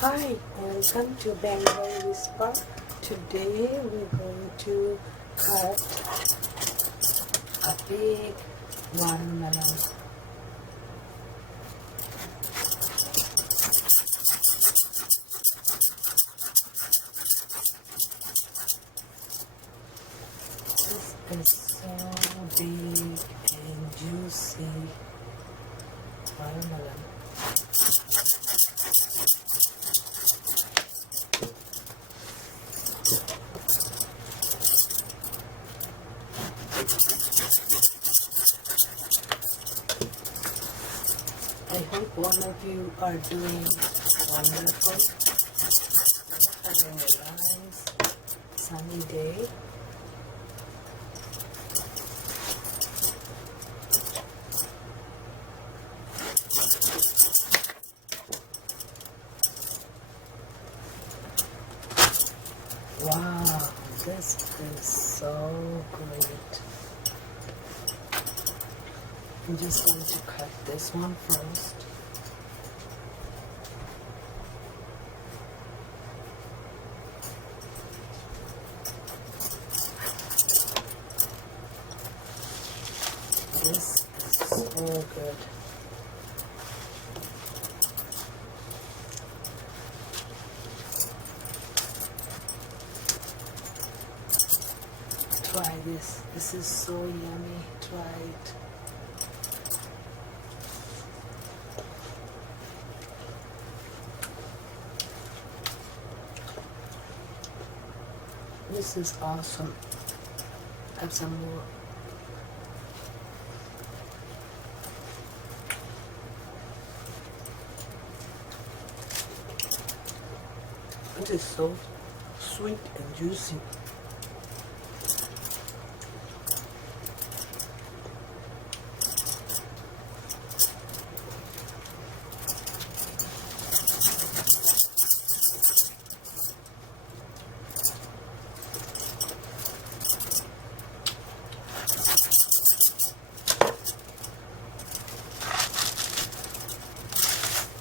Hi, welcome to Bangle Whisper. Today we're going to cut a big watermelon. This is so big and juicy watermelon. I hope all of you are doing wonderful. Having a nice sunny day. Wow, this is so great. I'm just going to cut this one first. This is so good. Try this. This is so yummy. Try it. This is awesome. Have some more. It is so sweet and juicy.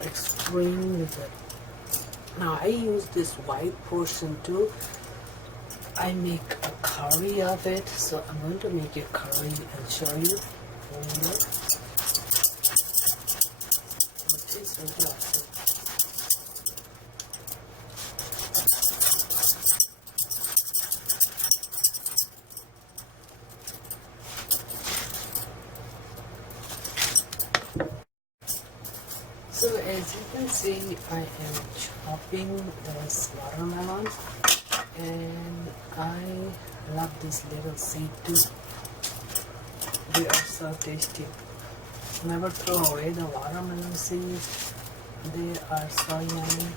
Extremely good. Now I use this white portion too. I make a curry of it, so I'm going to make a curry and show you later. It tastes really awesome. So as you can see, I am chopping this watermelon, and I love this little seed too. They are so tasty. Never throw away the watermelon seeds. They are so yummy.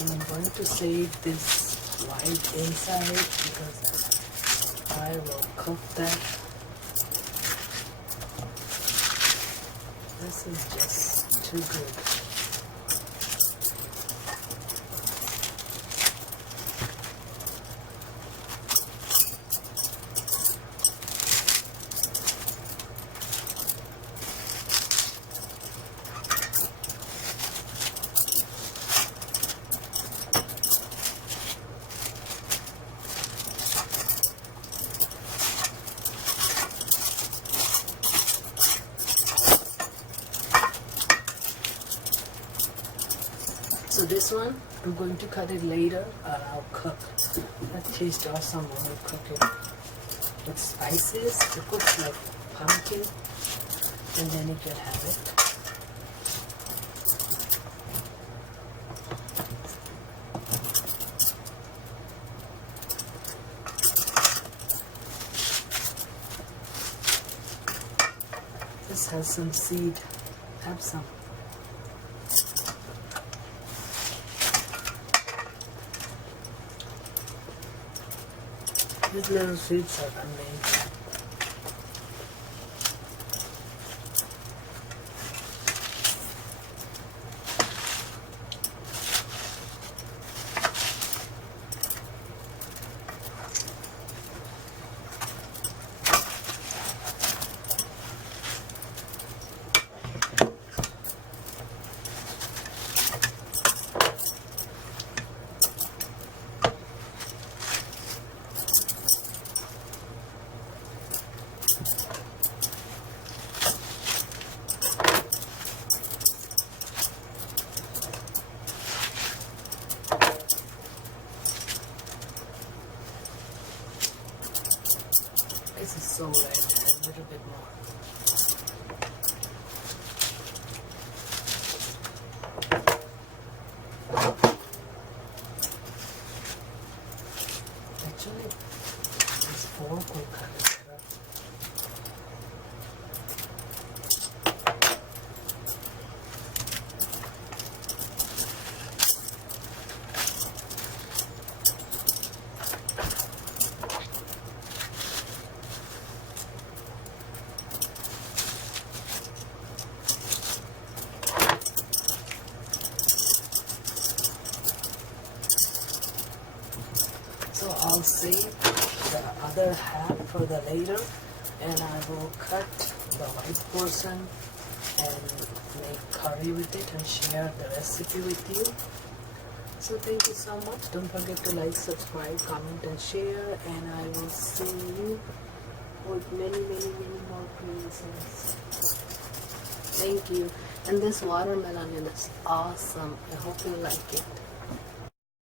And I'm going to save this white inside because I will cook that. This is just too good. So this one, I'm going to cut it later. I'll cook. That tastes awesome when we cook it with spices. It cooks like pumpkin, and then you can have it. This has some seed. Have some. These little seeds are amazing. so red, a little bit more. Actually, this fork will cut it better. So I'll save the other half for the later, and I will cut the white portion and make curry with it and share the recipe with you. So thank you so much. Don't forget to like, subscribe, comment and share, and I will see you with many more creations. Thank you. And this watermelon is awesome. I hope you like it.